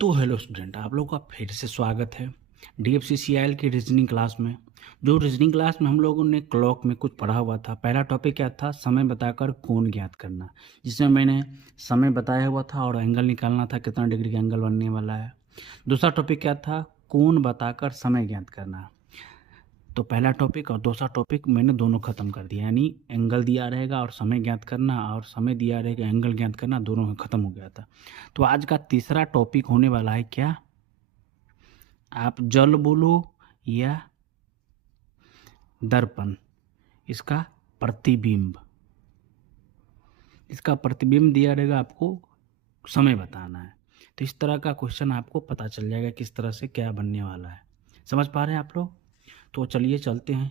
तो hello student, आप लोगों का फिर से स्वागत है डीएफसीसीआईएल की रीजनिंग क्लास में। जो रीजनिंग क्लास में हम लोगों ने क्लॉक में कुछ पढ़ा हुआ था। पहला टॉपिक क्या था? समय बताकर कोण ज्ञात करना, जिसमें मैंने समय बताया हुआ था और एंगल निकालना था, कितना डिग्री का एंगल बनने वाला है। दूसरा टॉपिक क्या था? कोण बताकर समय ज्ञात करना। तो पहला टॉपिक और दूसरा टॉपिक मैंने दोनों खत्म कर दिया, यानी एंगल दिया रहेगा और समय ज्ञात करना, और समय दिया रहेगा एंगल ज्ञात करना, दोनों खत्म हो गया था। तो आज का तीसरा टॉपिक होने वाला है क्या? आप जल बोलो या दर्पण। इसका प्रतिबिंब, इसका प्रतिबिंब दिया रहेगा, आपको समय बताना है। तो इस तरह का क्वेश्चन आपको पता चल जाएगा किस तरह से क्या बनने वाला है। समझ पा रहे हैं आप लोग? तो चलिए चलते हैं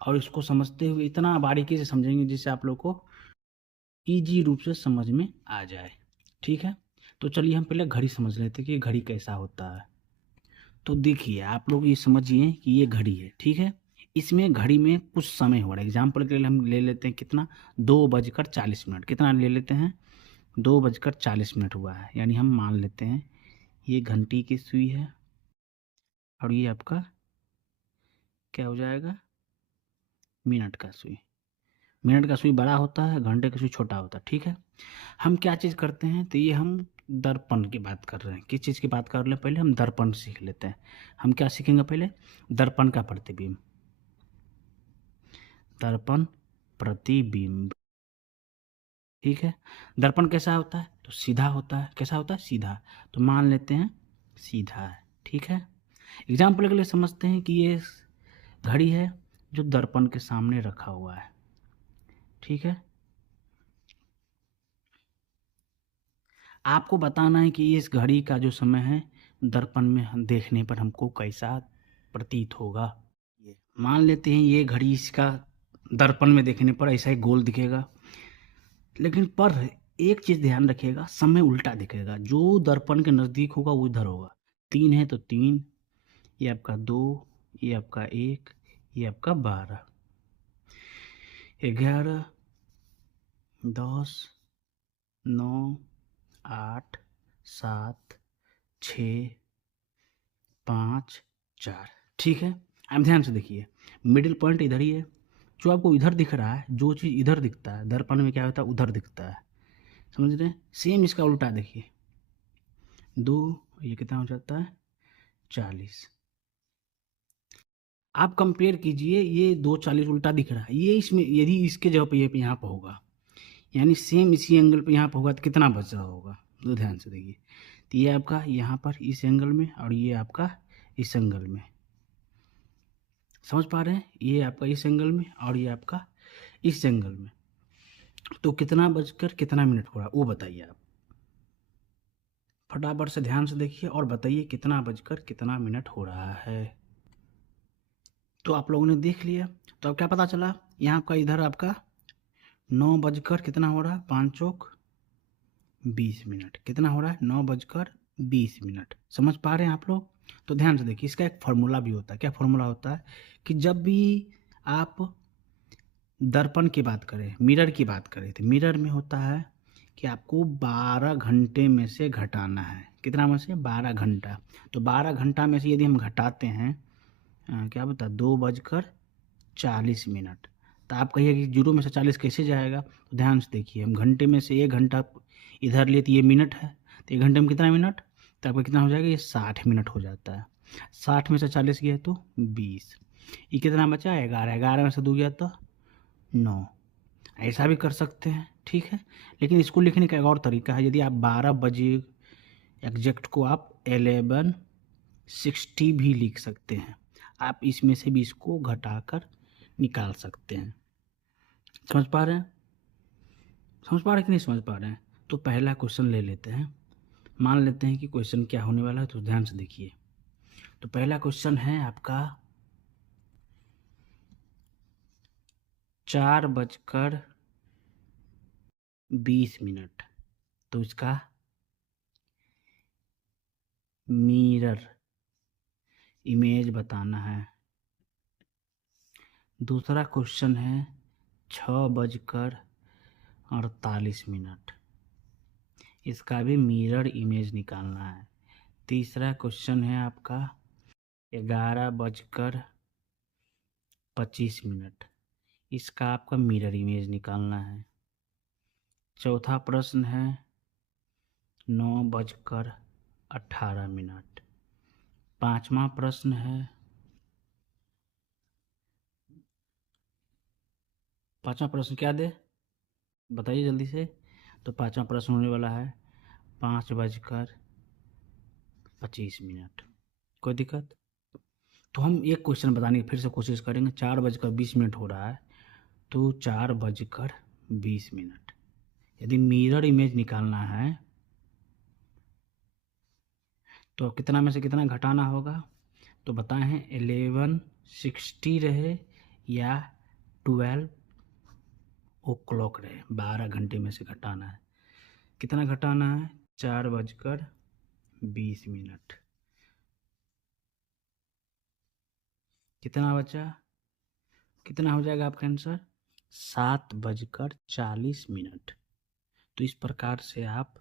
और इसको समझते हुए इतना बारीकी से समझेंगे जिससे आप लोग को ईजी रूप से समझ में आ जाए। ठीक है, तो चलिए हम पहले घड़ी समझ लेते हैं कि घड़ी कैसा होता है। तो देखिए, आप लोग ये समझिए कि ये घड़ी है, ठीक है। इसमें घड़ी में कुछ समय हो रहा है। एग्जाम्पल के लिए हम ले लेते हैं कितना, 2:40 कितना ले लेते हैं, 2:40 हुआ है। यानी हम मान लेते हैं ये घंटी की सुई है और ये आपका क्या हो जाएगा, मिनट का सुई। मिनट का सुई बड़ा होता है, घंटे का सुई छोटा होता है, ठीक है। हम क्या चीज़ करते हैं, तो ये हम दर्पण की बात कर रहे हैं। किस चीज़ की बात कर रहे हैं? पहले हम दर्पण सीख लेते हैं। हम क्या सीखेंगे पहले? दर्पण का प्रतिबिंब, दर्पण प्रतिबिंब, ठीक है। दर्पण कैसा होता है? तो सीधा होता है। कैसा होता है? सीधा। तो मान लेते हैं सीधा है, ठीक है। एग्जाम्पल के लिए समझते हैं कि ये घड़ी है जो दर्पण के सामने रखा हुआ है, ठीक है। आपको बताना है कि इस घड़ी का जो समय है दर्पण में हम देखने पर हमको कैसा प्रतीत होगा। ये मान लेते हैं ये घड़ी इसका दर्पण में देखने पर ऐसा ही गोल दिखेगा, लेकिन पर एक चीज ध्यान रखिएगा, समय उल्टा दिखेगा। जो दर्पण के नजदीक होगा वो इधर होगा। 3 है तो 3, ये आपका 2, ये आपका 1, ये आपका 12, 11, 10, 9, 8, 7, 6, 5, 4, ठीक है। आप ध्यान से देखिए, मिडिल पॉइंट इधर ही है। जो आपको इधर दिख रहा है, जो चीज़ इधर दिखता है दर्पण में क्या होता है, उधर दिखता है। समझ रहे हैं? सेम इसका उल्टा देखिए, 2, ये कितना हो जाता है, 40। आप कंपेयर कीजिए, ये 2:40 उल्टा दिख रहा है, ये इसमें यदि इसके जगह पे ये यहाँ पर होगा, यानी सेम इसी एंगल पे यहाँ पर होगा, तो कितना बच रहा होगा? तो ध्यान से देखिए, तो ये आपका यहाँ पर इस एंगल में और ये आपका इस एंगल में। समझ पा रहे हैं? ये आपका इस एंगल में और ये आपका इस एंगल में। तो कितना बजकर कितना मिनट हो रहा है वो बताइए आप। फटाफट से ध्यान से देखिए और बताइए कितना बजकर कितना मिनट हो रहा है। तो आप लोगों ने देख लिया। तो अब क्या पता चला, यहाँ आपका इधर आपका 9 बजकर कितना हो रहा है, 5 चौक 20 मिनट। कितना हो रहा है? 9 बजकर 20 मिनट। समझ पा रहे हैं आप लोग? तो ध्यान से देखिए, इसका एक फॉर्मूला भी होता है। क्या फॉर्मूला होता है? कि जब भी आप दर्पण की बात करें, मिरर की बात करें, तो मिरर में होता है कि आपको 12 घंटे में से घटाना है। कितना में से? 12 घंटा। तो 12 घंटा में से यदि हम घटाते हैं क्या बता, 2:40 तो आप कहिए कि 0 में से 40 कैसे जाएगा? तो ध्यान से देखिए, हम घंटे में से 1 घंटा इधर लिए तो ये मिनट है, तो 1 घंटे में कितना मिनट? तो आपका कितना हो जाएगा? ये 60 मिनट हो जाता है। 60 में से 40 गया तो 20। ये कितना बचा? 11। 11 में से 2 गया तो 9। ऐसा भी कर सकते हैं, ठीक है। लेकिन इसको लिखने का एक और तरीका है। यदि आप 12 बजे एग्जैक्ट को आप 11:60 भी लिख सकते हैं। आप इसमें से भी इसको घटाकर निकाल सकते हैं। समझ पा रहे हैं? समझ पा रहे हैं कि नहीं समझ पा रहे हैं? तो पहला क्वेश्चन ले लेते हैं। मान लेते हैं कि क्वेश्चन क्या होने वाला है, तो ध्यान से देखिए। तो पहला क्वेश्चन है आपका 4:20। तो इसका मिरर इमेज बताना है। दूसरा क्वेश्चन है 6:48। इसका भी मिरर इमेज निकालना है। तीसरा क्वेश्चन है आपका 11:25। इसका आपका मिरर इमेज निकालना है। चौथा प्रश्न है 9:18। पांचवा प्रश्न है पांचवा प्रश्न क्या दे बताइए जल्दी से। तो पांचवा प्रश्न होने वाला है 5:25। कोई दिक्कत? तो हम एक क्वेश्चन बताने की फिर से कोशिश करेंगे। 4:20 हो रहा है तो 4:20। यदि मिरर इमेज निकालना है तो कितना में से कितना घटाना होगा? तो बताए हैं 11:60 रहे या 12 o'clock रहे। 12 घंटे में से घटाना है। कितना घटाना है? 4:20। कितना बचा? कितना हो जाएगा आपका आंसर? 7:40। तो इस प्रकार से आप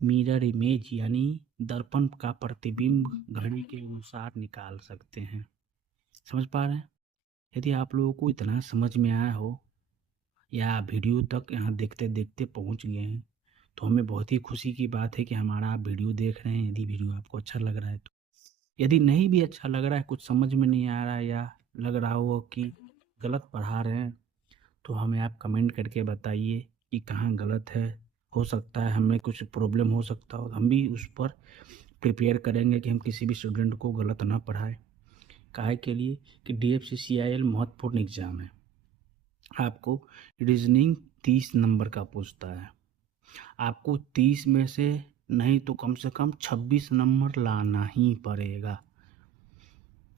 मिरर इमेज यानी दर्पण का प्रतिबिंब घड़ी के अनुसार निकाल सकते हैं। समझ पा रहे हैं? यदि आप लोगों को इतना समझ में आया हो या वीडियो तक यहाँ देखते देखते पहुँच गए हैं तो हमें बहुत ही खुशी की बात है कि हमारा आप वीडियो देख रहे हैं। यदि वीडियो आपको अच्छा लग रहा है तो, यदि नहीं भी अच्छा लग रहा है, कुछ समझ में नहीं आ रहा है या लग रहा हो कि गलत पढ़ा रहे हैं, तो हमें आप कमेंट करके बताइए कि कहाँ गलत है। हो सकता है हमें कुछ प्रॉब्लम हो सकता हो, हम भी उस पर प्रिपेयर करेंगे कि हम किसी भी स्टूडेंट को गलत ना पढ़ाएं। काहे के लिए कि DFCCIL महत्वपूर्ण एग्ज़ाम है। आपको रीजनिंग 30 नंबर का पूछता है। आपको 30 में से नहीं तो कम से कम 26 नंबर लाना ही पड़ेगा।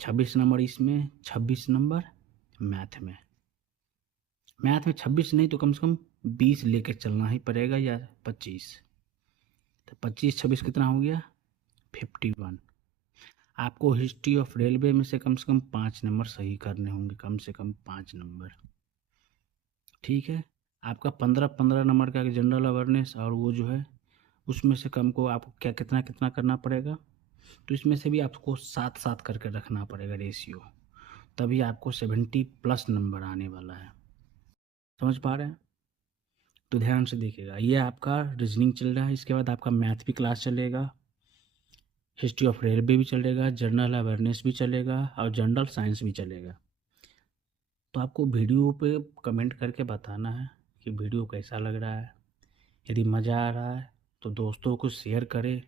26 नंबर इसमें, 26 नंबर मैथ में। मैथ में 26 नहीं तो कम से कम 20 लेके चलना ही पड़ेगा या 25। तो 25-26 कितना हो गया? 51। आपको हिस्ट्री ऑफ रेलवे में से कम 5 नंबर सही करने होंगे, कम से कम 5 नंबर। ठीक है। आपका 15-15 नंबर का जनरल अवेयरनेस और वो जो है उसमें से कम को आपको क्या कितना कितना करना पड़ेगा? तो इसमें से भी आपको 7-7 करके रखना पड़ेगा रेशियो, तभी आपको 70+ नंबर आने वाला है। समझ पा रहे हैं? तो ध्यान से देखिएगा। ये आपका रीजनिंग चल रहा है, इसके बाद आपका मैथ भी क्लास चलेगा, हिस्ट्री ऑफ रेलवे भी चलेगा, जनरल अवेयरनेस भी चलेगा और जनरल साइंस भी चलेगा। तो आपको वीडियो पे कमेंट करके बताना है कि वीडियो कैसा लग रहा है। यदि मज़ा आ रहा है तो दोस्तों को शेयर करें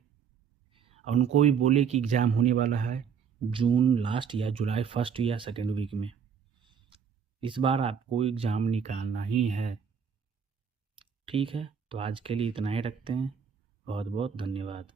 और उनको भी बोले कि एग्ज़ाम होने वाला है जून लास्ट या जुलाई फर्स्ट या सेकेंड वीक में। इस बार आपको एग्ज़ाम निकालना ही है। ठीक है, तो आज के लिए इतना ही रखते हैं। बहुत बहुत धन्यवाद।